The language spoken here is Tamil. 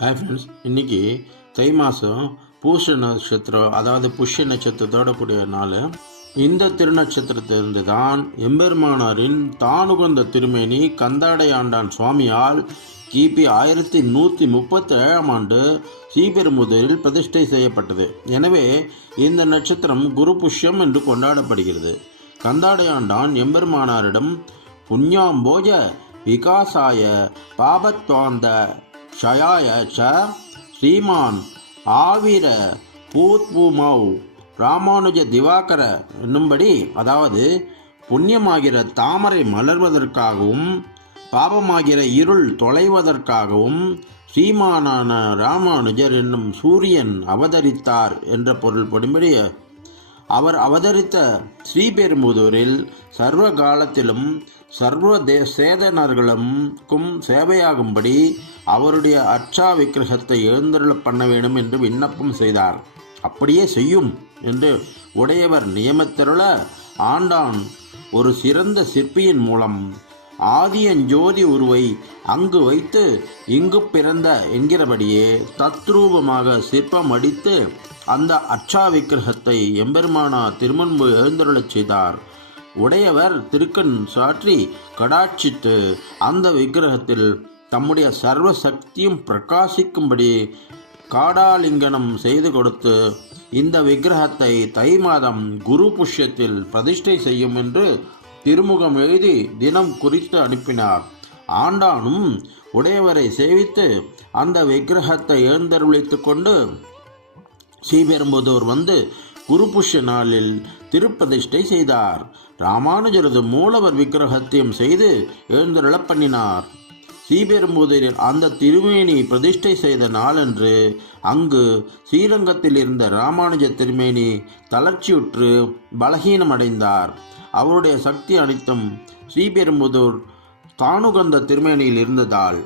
ஹாய் ஃப்ரெண்ட்ஸ், இன்றைக்கி தை மாதம் பூச நட்சத்திரம், அதாவது புஷ்ய நட்சத்திரத்தோட கூடிய நாள். இந்த திருநட்சத்திரத்திலிருந்து தான் எம்பெருமானாரின் தானுகந்த திருமேனி கந்தாடை ஆண்டான் சுவாமியால் கிபி 1137 ஆண்டு ஸ்ரீபெரும்புதூரில் பிரதிஷ்டை செய்யப்பட்டது. எனவே இந்த நட்சத்திரம் குரு புஷ்யம் என்று கொண்டாடப்படுகிறது. கந்தாடையாண்டான் எம்பெருமானாரிடம் புண்ணியாம்போஜ விகாசாய பாபத்வாந்த ஷயாய ச ஸ்ரீமான் ஆவிர பூத்பூமௌ ராமானுஜ திவாகர என்னும்படி, அதாவது புண்ணியமாகிற தாமரை மலர்வதற்காகவும் பாபமாகிற இருள் தொலைவதற்காகவும் ஸ்ரீமானான ராமானுஜர் என்னும் சூரியன் அவதரித்தார் என்ற பொருள்படும்படி அவர் அவதரித்த ஸ்ரீபெரும்புதூரில் சர்வ காலத்திலும் சர்வ சேதனர்களுக்கும் சேவையாகும்படி அவருடைய அர்ச்சா விக்கிரகத்தை எழுந்தருள பண்ண வேண்டும் என்று விண்ணப்பம் செய்தார். அப்படியே செய்யும் என்று உடையவர் நியமித்தருள ஆண்டான் ஒரு சிறந்த சிற்பியின் மூலம் ஆதியஞ்சோதி உருவை அங்கு வைத்து இங்கு பிறந்த என்கிறபடியே தத்ரூபமாக சிற்பம் அடித்து அந்த அர்ச்சா விக்கிரகத்தை எம்பெருமானார் திருமுன்பு எழுந்தருளச் செய்தார். உடையவர் திருக்கண் சாற்றி கடாட்சித்து அந்த விக்கிரகத்தில் தம்முடைய சர்வ சக்தியும் பிரகாசிக்கும்படி காடாலிங்கனம் செய்து கொடுத்து இந்த விக்கிரகத்தை தை மாதம் குரு புஷ்யத்தில் பிரதிஷ்டை செய்யும் என்று திருமுகம் எழுதி தினம் குறித்து அனுப்பினார். ஆண்டானும் உடையவரை சேவித்து அந்த விக்கிரகத்தை எழுந்தருளித்து கொண்டு ஸ்ரீபெரும்புதூர் வந்து குருபுஷ்ய நாளில் திருப்பிரதிஷ்டை செய்தார். ராமானுஜரது மூலவர் விக்கிரகத்தையும் செய்து எழுந்தருள பண்ணினார். ஸ்ரீபெரும்புதூரில் அந்த திருமேனி பிரதிஷ்டை செய்த நாளன்று அங்கு ஸ்ரீரங்கத்தில் இருந்த ராமானுஜ திருமேனி தளர்ச்சியுற்று பலகீனமடைந்தார். அவருடைய சக்தி அனைத்தும் ஸ்ரீபெரும்புதூர் தானுகந்த திருமேனியில் இருந்ததால்